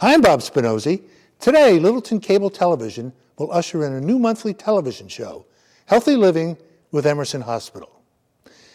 I'm Bob Spinozzi. Today, Littleton Cable Television will usher in a new monthly television show, Healthy Living with Emerson Hospital.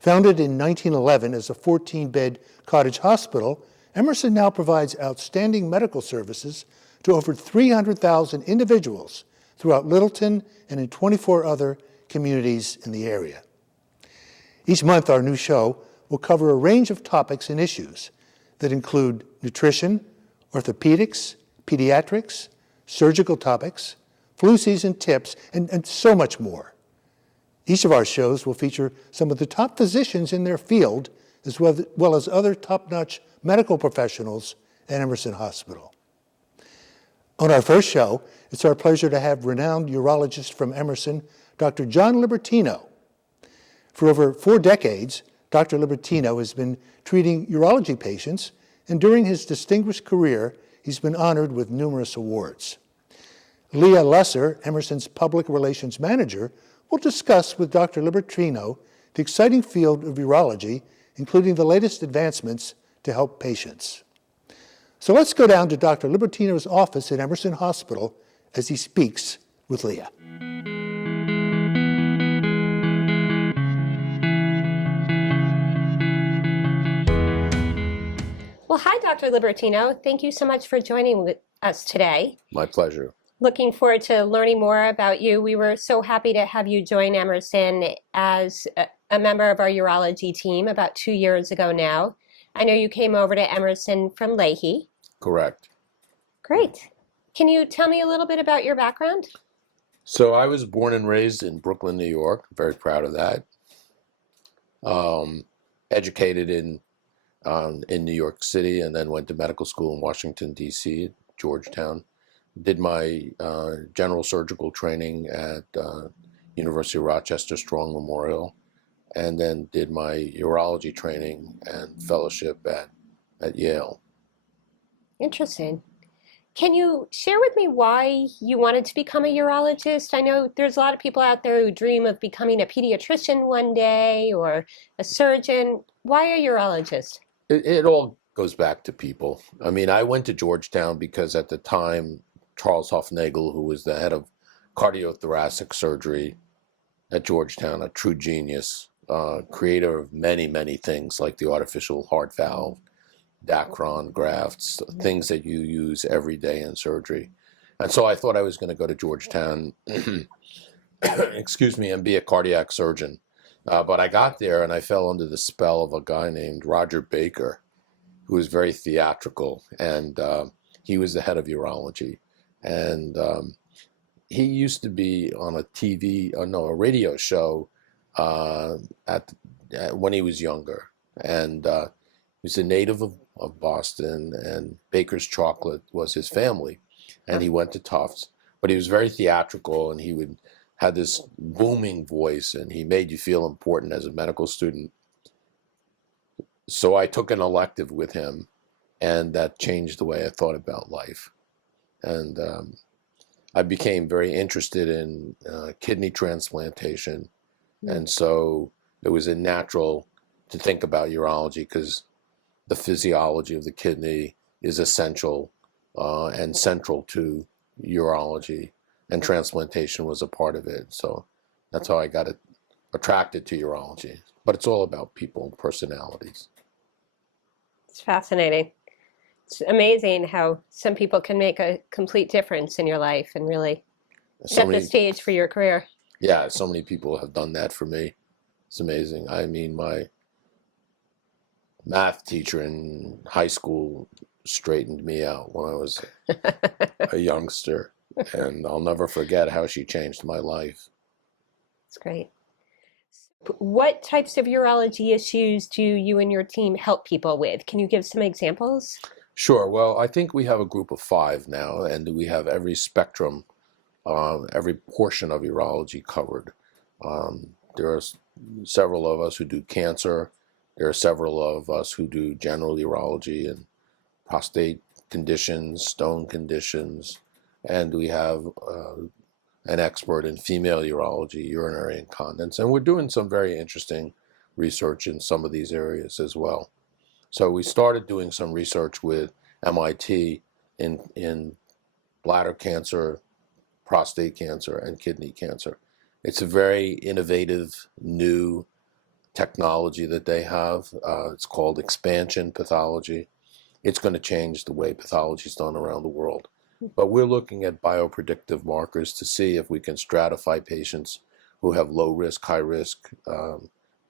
Founded in 1911 as a 14-bed cottage hospital, Emerson now provides outstanding medical services to over 300,000 individuals throughout Littleton and in 24 other communities in the area. Each month, our new show will cover a range of topics and issues that include nutrition, orthopedics, pediatrics, surgical topics, flu season tips, and so much more. Each of our shows will feature some of the top physicians in their field, as well as other top-notch medical professionals at Emerson Hospital. On our first show, it's our pleasure to have renowned urologist from Emerson, Dr. John Libertino. For over 4 decades, Dr. Libertino has been treating urology patients, and during his distinguished career, he's been honored with numerous awards. Leah Lesser, Emerson's public relations manager, will discuss with Dr. Libertino the exciting field of urology, including the latest advancements to help patients. So let's go down to Dr. Libertino's office at Emerson Hospital as he speaks with Leah. Well, hi, Dr. Libertino. Thank you so much for joining us today. My pleasure. Looking forward to learning more about you. We were so happy to have you join Emerson as a member of our urology team about 2 years ago now. I know you came over to Emerson from Leahy. Correct. Great. Can you tell me a little bit about your background? So I was born and raised in Brooklyn, New York. Very proud of that. Educated in New York City, and then went to medical school in Washington, D.C., Georgetown. Did my general surgical training at University of Rochester Strong Memorial, and then did my urology training and fellowship at Yale. Interesting. Can you share with me why you wanted to become a urologist? I know there's a lot of people out there who dream of becoming a pediatrician one day or a surgeon. Why a urologist? It all goes back to people. I mean, I went to Georgetown because at the time, Charles Hufnagel, who was the head of cardiothoracic surgery at Georgetown, a true genius, creator of many, many things like the artificial heart valve, Dacron grafts, things that you use every day in surgery. And so I thought I was going to go to Georgetown, excuse me, and be a cardiac surgeon. But I got there and I fell under the spell of a guy named Roger Baker, who was very theatrical, and he was the head of urology. And he used to be on a radio show when he was younger. And he was a native of Boston, and Baker's Chocolate was his family. And he went to Tufts, but he was very theatrical, and he had this booming voice, and he made you feel important as a medical student. So I took an elective with him, and that changed the way I thought about life. And I became very interested in kidney transplantation. And so it was a natural to think about urology because the physiology of the kidney is essential and central to urology, and transplantation was a part of it. So that's how I got attracted to urology. But it's all about people and personalities. It's fascinating. It's amazing how some people can make a complete difference in your life and really set the stage for your career. Yeah, so many people have done that for me. It's amazing. I mean, my math teacher in high school straightened me out when I was a youngster, and I'll never forget how she changed my life. That's great. What types of urology issues do you and your team help people with? Can you give some examples? Sure. Well, I think we have a group of 5 now, and we have every spectrum, every portion of urology covered. There are several of us who do cancer. There are several of us who do general urology and prostate conditions, stone conditions, and we have an expert in female urology, urinary incontinence, and we're doing some very interesting research in some of these areas as well. So we started doing some research with MIT in bladder cancer, prostate cancer, and kidney cancer. It's a very innovative new technology that they have. It's called expansion pathology. It's going to change the way pathology is done around the world. But we're looking at biopredictive markers to see if we can stratify patients who have low risk, high risk,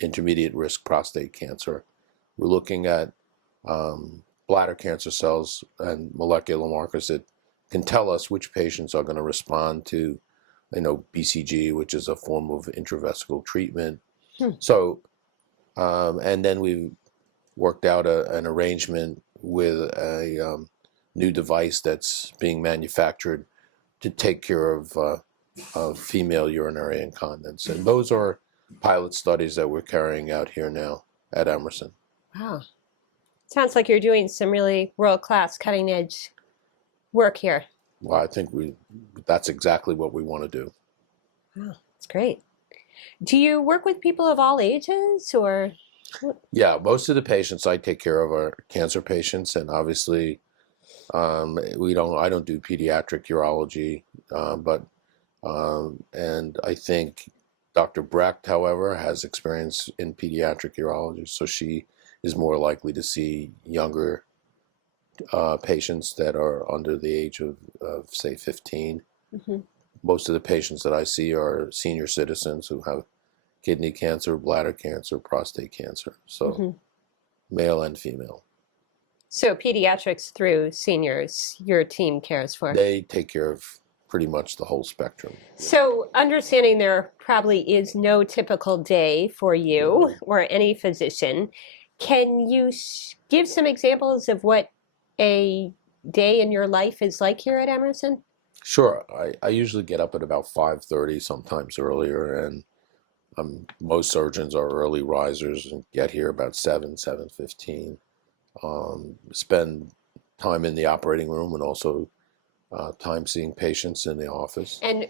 intermediate risk prostate cancer. We're looking at bladder cancer cells and molecular markers that can tell us which patients are going to respond to, BCG, which is a form of intravesical treatment. So, and then we worked out an arrangement with a new device that's being manufactured to take care of female urinary incontinence. And those are pilot studies that we're carrying out here now at Emerson. Wow. Sounds like you're doing some really world-class, cutting-edge work here. Well, I think that's exactly what we want to do. Wow, that's great. Do you work with people of all ages, or? Yeah, most of the patients I take care of are cancer patients, and obviously, I don't do pediatric urology, and I think Dr. Brecht, however, has experience in pediatric urology, so she is more likely to see younger patients that are under the age of say, 15. Mm-hmm. Most of the patients that I see are senior citizens who have kidney cancer, bladder cancer, prostate cancer, so male and female. So pediatrics through seniors, your team cares for? They take care of pretty much the whole spectrum. So understanding there probably is no typical day for you or any physician, can you give some examples of what a day in your life is like here at Emerson? Sure. I usually get up at about 5:30, sometimes earlier, and most surgeons are early risers and get here about 7:15. Spend time in the operating room and also time seeing patients in the office. And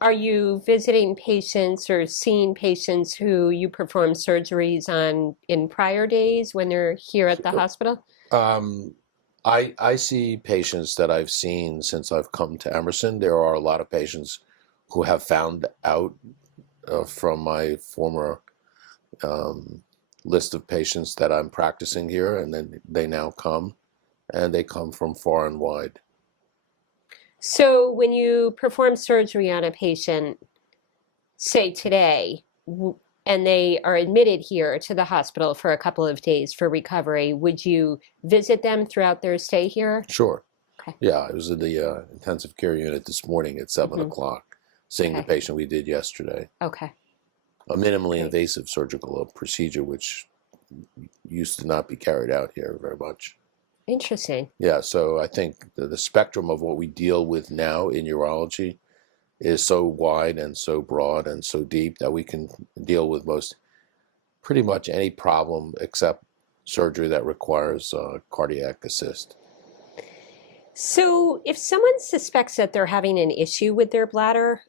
are you visiting patients or seeing patients who you perform surgeries on in prior days when they're here at the hospital? I see patients that I've seen since I've come to Emerson. There are a lot of patients who have found out from my former list of patients that I'm practicing here, and then they now come, and they come from far and wide. So when you perform surgery on a patient, say today, and they are admitted here to the hospital for a couple of days for recovery, would you visit them throughout their stay here? Sure. Okay. Yeah, I was in the intensive care unit this morning at 7 o'clock, seeing the patient we did yesterday. Okay. A minimally invasive surgical procedure, which used to not be carried out here very much. Interesting. Yeah, so I think the spectrum of what we deal with now in urology is so wide and so broad and so deep that we can deal with pretty much any problem except surgery that requires cardiac assist. So if someone suspects that they're having an issue with their bladder,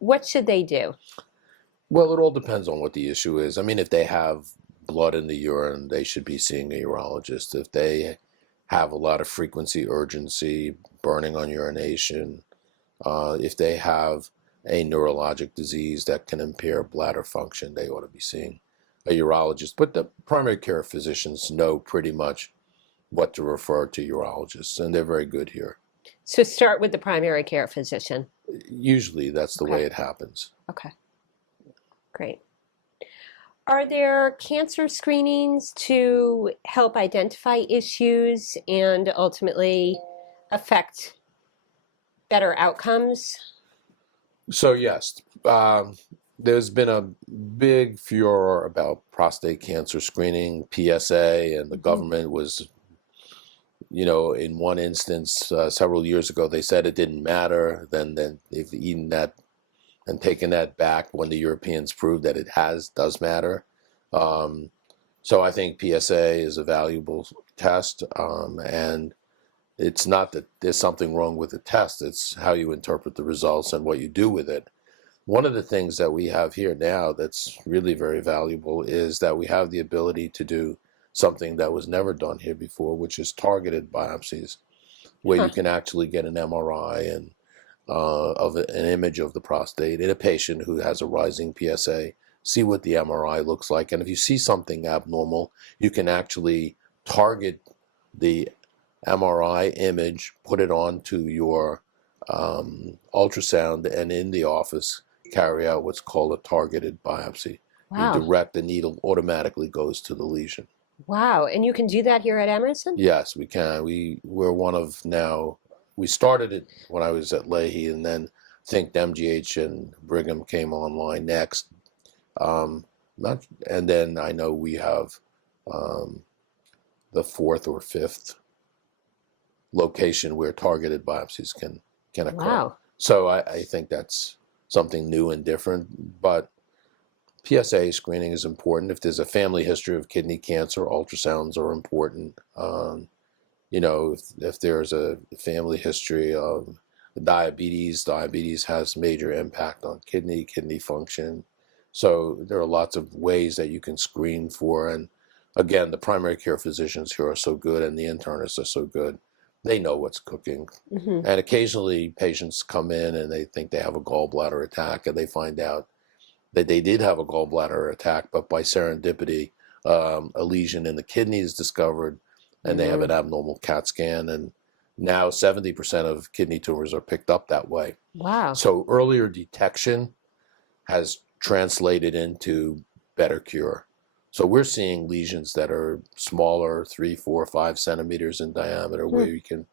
what should they do? Well, it all depends on what the issue is. I mean, if they have blood in the urine, they should be seeing a urologist. If they have a lot of frequency, urgency, burning on urination, if they have a neurologic disease that can impair bladder function, they ought to be seeing a urologist. But the primary care physicians know pretty much what to refer to urologists, and they're very good here. So start with the primary care physician. Usually that's the way it happens. Okay. Great. Are there cancer screenings to help identify issues and ultimately affect better outcomes? So yes, there's been a big furor about prostate cancer screening, PSA, and the government was, in one instance several years ago, they said it didn't matter. Then they've eaten that and taken that back when the Europeans proved that it does matter. So I think PSA is a valuable test, and it's not that there's something wrong with the test, it's how you interpret the results and what you do with it. One of the things that we have here now that's really very valuable is that we have the ability to do something that was never done here before, which is targeted biopsies. where Huh. you can actually get an MRI and of an image of the prostate in a patient who has a rising PSA, see what the MRI looks like. And if you see something abnormal, you can actually target the MRI image, put it onto your ultrasound, and in the office carry out what's called a targeted biopsy. You Wow. direct the needle, automatically goes to the lesion. Wow. And you can do that here at Emerson? Yes, we can. We're one of now. We started it when I was at Leahy, and then I think MGH and Brigham came online next. Not, and then I know we have the fourth or fifth location where targeted biopsies can occur. Wow. So I think that's something new and different. But PSA screening is important. If there's a family history of kidney cancer, ultrasounds are important. If there's a family history of diabetes has major impact on kidney function. So there are lots of ways that you can screen for. And again, the primary care physicians here are so good, and the internists are so good. They know what's cooking. Mm-hmm. And occasionally patients come in and they think they have a gallbladder attack, and they find out that they did have a gallbladder attack, but by serendipity, a lesion in the kidney is discovered, and they have an abnormal CAT scan. And now 70% of kidney tumors are picked up that way. Wow. So earlier detection has translated into better cure. So we're seeing lesions that are smaller, 3, 4, 5 centimeters in diameter, where you can,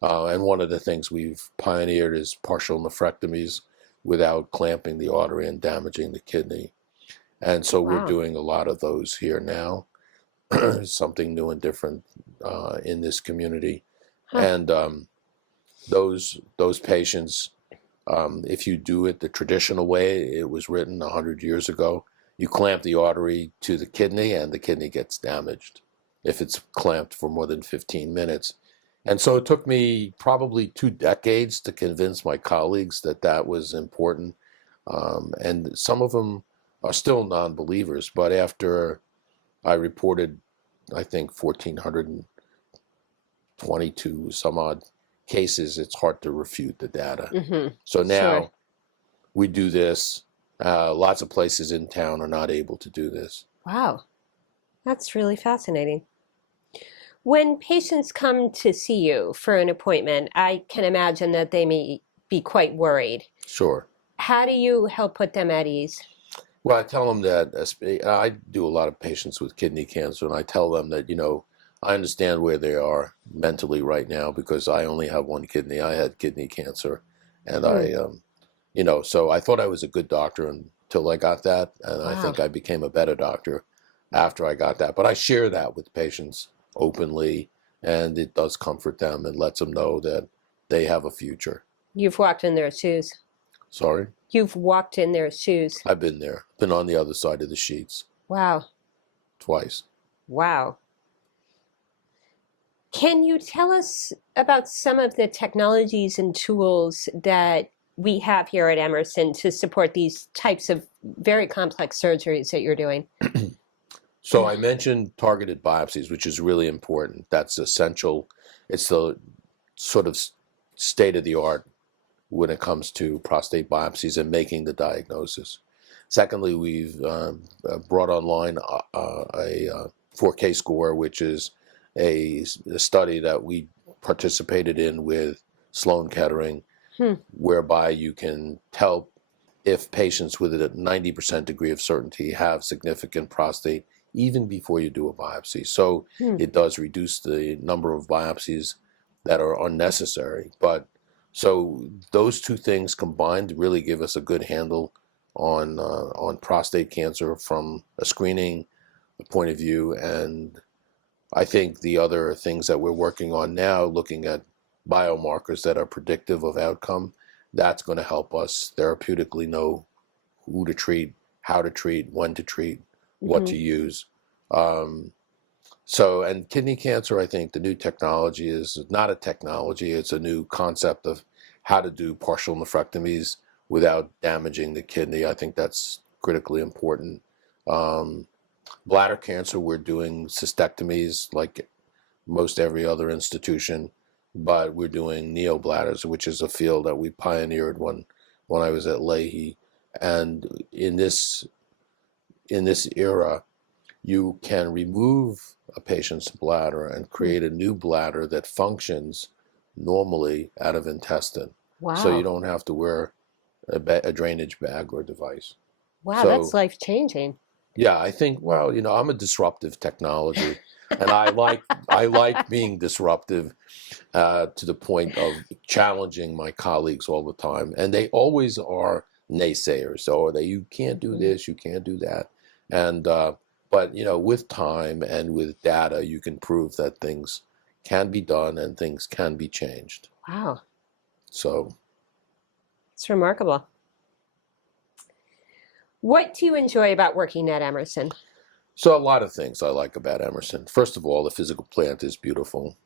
and one of the things we've pioneered is partial nephrectomies without clamping the artery and damaging the kidney. And so we're doing a lot of those here now. Something new and different in this community. Huh. And those patients, if you do it the traditional way, it was written 100 years ago, you clamp the artery to the kidney and the kidney gets damaged if it's clamped for more than 15 minutes. And so it took me probably 2 decades to convince my colleagues that that was important. And some of them are still non-believers, but after I reported, I think, 1,422 some odd cases, it's hard to refute the data. Mm-hmm. So now Sure. we do this. Lots of places in town are not able to do this. Wow. That's really fascinating. When patients come to see you for an appointment, I can imagine that they may be quite worried. Sure. How do you help put them at ease? Well, I tell them that I do a lot of patients with kidney cancer, and I tell them that, I understand where they are mentally right now because I only have one kidney. I had kidney cancer, and so I thought I was a good doctor until I got that, and I think I became a better doctor after I got that. But I share that with patients openly, and it does comfort them and lets them know that they have a future. You've walked in their shoes. Sorry? You've walked in their shoes. I've been there. Been on the other side of the sheets. Wow. Twice. Wow. Can you tell us about some of the technologies and tools that we have here at Emerson to support these types of very complex surgeries that you're doing? So I mentioned targeted biopsies, which is really important. That's essential. It's the sort of state of the art when it comes to prostate biopsies and making the diagnosis. Secondly, we've brought online a 4K score, which is a study that we participated in with Sloan Kettering, whereby you can tell if patients with a 90% degree of certainty have significant prostate even before you do a biopsy. So it does reduce the number of biopsies that are unnecessary. But so those two things combined really give us a good handle on prostate cancer from a screening point of view. And I think the other things that we're working on now, looking at biomarkers that are predictive of outcome, that's going to help us therapeutically know who to treat, how to treat, when to treat, what to use. And kidney cancer, I think the new technology is not a technology, it's a new concept of how to do partial nephrectomies without damaging the kidney. I think that's critically important. Bladder cancer, we're doing cystectomies like most every other institution. but we're doing neobladders, which is a field that we pioneered when I was at Leahy. And in this era, you can remove a patient's bladder and create a new bladder that functions normally out of intestine. So you Wow. don't have to wear a drainage bag or device. Wow, that's So life-changing. yeah, I think, well, I'm a disruptive technology, and I like being disruptive to the point of challenging my colleagues all the time, and they always are naysayers. So you can't do this, you can't do that, and but with time and with data, you can prove that things can be done and things can be changed. Wow, So it's remarkable. What do you enjoy about working at Emerson? a lot of things I like about Emerson. First of all, the physical plant is beautiful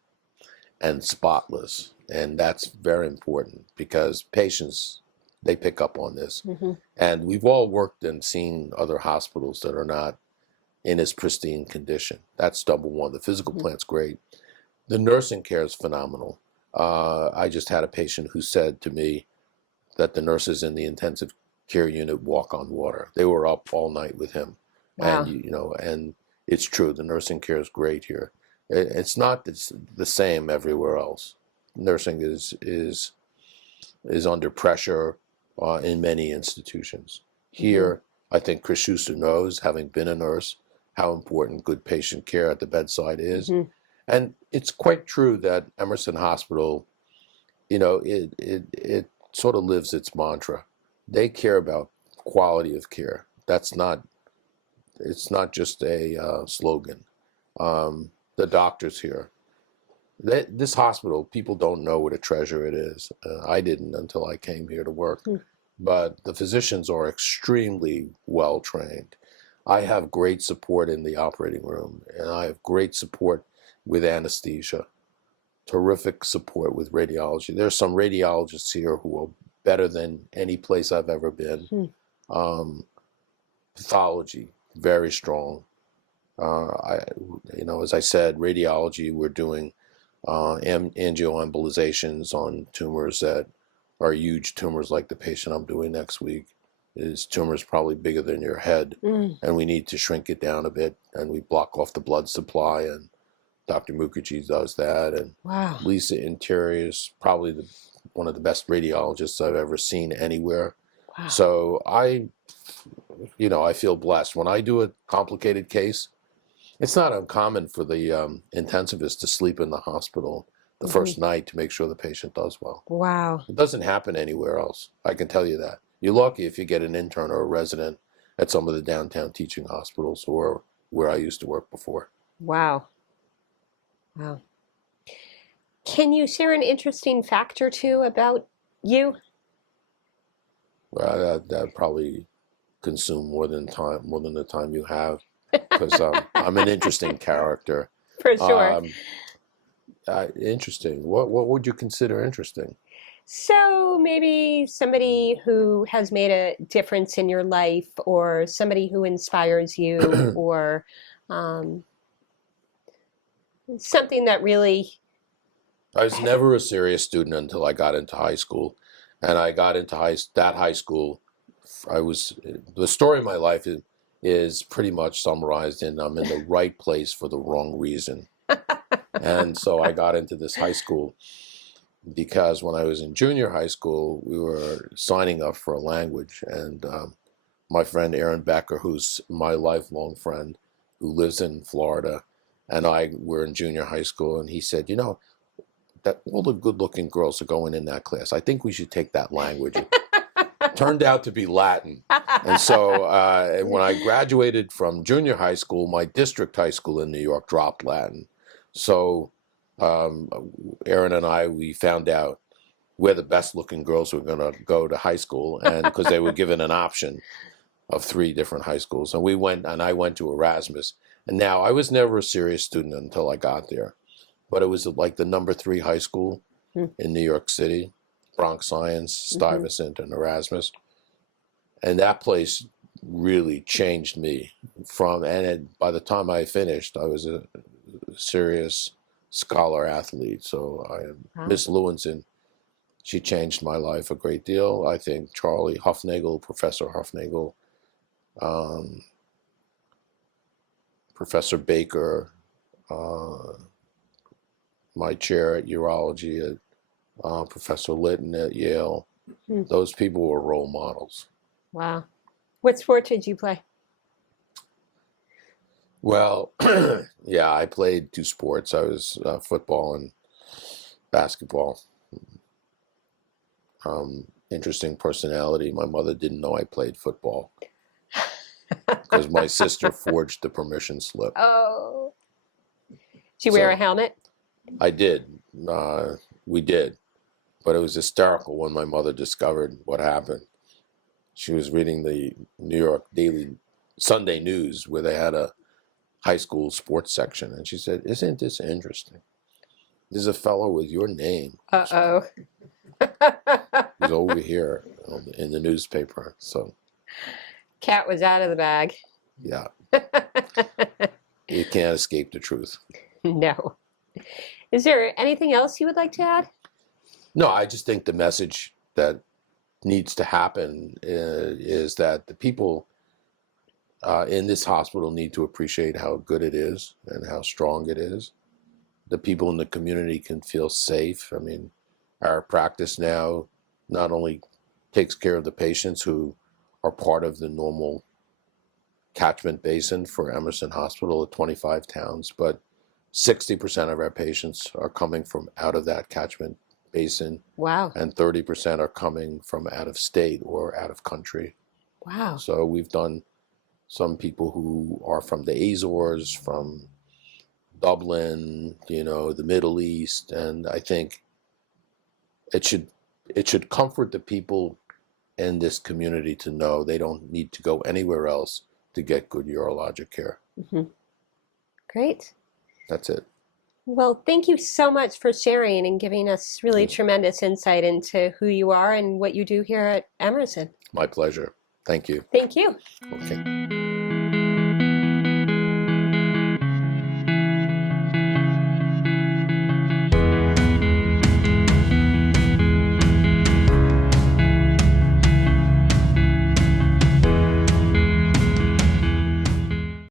and spotless, and that's very important because patients, they pick up on this. Hmm. And we've all worked and seen other hospitals that are not in as pristine condition. That's number one. The physical plant's great. The nursing care is phenomenal. I just had a patient who said to me that the nurses in the intensive care unit walk on water. They were up all night with him. Wow. And and it's true, the nursing care is great here. It's not the same everywhere else. Nursing is under pressure in many institutions. Here, I think Chris Schuster knows, having been a nurse, how important good patient care at the bedside is. And it's quite true that Emerson Hospital, it sort of lives its mantra. They care about quality of care. It's not just a slogan. The doctors here, this hospital, people don't know what a treasure it is. I didn't until I came here to work. But the physicians are extremely well trained. I have great support in the operating room, and I have great support with anesthesia, terrific support with radiology. There's some radiologists here who are better than any place I've ever been. Pathology, very strong. As I said, radiology, we're doing angioembolizations on tumors that are huge tumors, like the patient I'm doing next week. His tumor is probably bigger than your head, and we need to shrink it down a bit, and we block off the blood supply, and Dr. Mukherjee does that, and Wow. Lisa Interior is probably one of the best radiologists I've ever seen anywhere. Wow. So I feel blessed. When I do a complicated case, it's not uncommon for the intensivist to sleep in the hospital the first night to make sure the patient does well. Wow. It doesn't happen anywhere else. I can tell you that. You're lucky if you get an intern or a resident at some of the downtown teaching hospitals or where I used to work before. Wow. Wow. Can you share an interesting fact or two about you? Well, that probably consume more than the time you have, because I'm an interesting character. For sure. Interesting. What would you consider interesting? So maybe somebody who has made a difference in your life, or somebody who inspires you, or something that really... I was never a serious student until I got into high school, and I got into that high school. The story of my life is pretty much summarized in I'm in the right place for the wrong reason. And so I got into this high school because when I was in junior high school, we were signing up for a language, and my friend Aaron Becker, who's my lifelong friend, who lives in Florida, and I were in junior high school, and he said, that all the good-looking girls are going in that class. I think we should take that language. It turned out to be Latin. And so when I graduated from junior high school, my district high school in New York dropped Latin. So Aaron and we found out where the best-looking girls were going to go to high school, and because they were given an option of 3 different high schools. And I went to Erasmus. And now, I was never a serious student until I got there. But it was like the number 3 high school in New York City, Bronx Science, Stuyvesant, and Erasmus. And that place really changed me by the time I finished, I was a serious scholar athlete. So Wow. Miss Lewinson, she changed my life a great deal. I think Charlie Huffnagel, Professor Huffnagel, Professor Baker, my chair at urology, Professor Litton at Yale, Hmm. those people were role models. Wow. What sport did you play? Well, yeah, I played 2 sports. I was football and basketball. Interesting personality. My mother didn't know I played football because my sister forged the permission slip. Oh. Did you wear a So helmet? I did. We did. But it was hysterical when my mother discovered what happened. She was reading the New York Daily Sunday News where they had a high school sports section. And she said, "Isn't this interesting? There's a fellow with your name. Uh-oh. He's over here in the newspaper." So, Cat was out of the bag. yeah, you can't escape the truth. No. Is there anything else you would like to add? No, I just think the message that needs to happen is that the people in this hospital need to appreciate how good it is and how strong it is. The people in the community can feel safe. I mean, our practice now not only takes care of the patients who are part of the normal catchment basin for Emerson Hospital at 25 towns, but 60% of our patients are coming from out of that catchment basin, Wow. and 30% are coming from out of state or out of country. Wow. So we've done some people who are from the Azores, from Dublin, the Middle East, and I think it should comfort the people in this community to know they don't need to go anywhere else to get good urologic care. Mm-hmm. Great. That's it. Well, thank you so much for sharing and giving us really tremendous insight into who you are and what you do here at Emerson. My pleasure. Thank you. Thank you. Okay.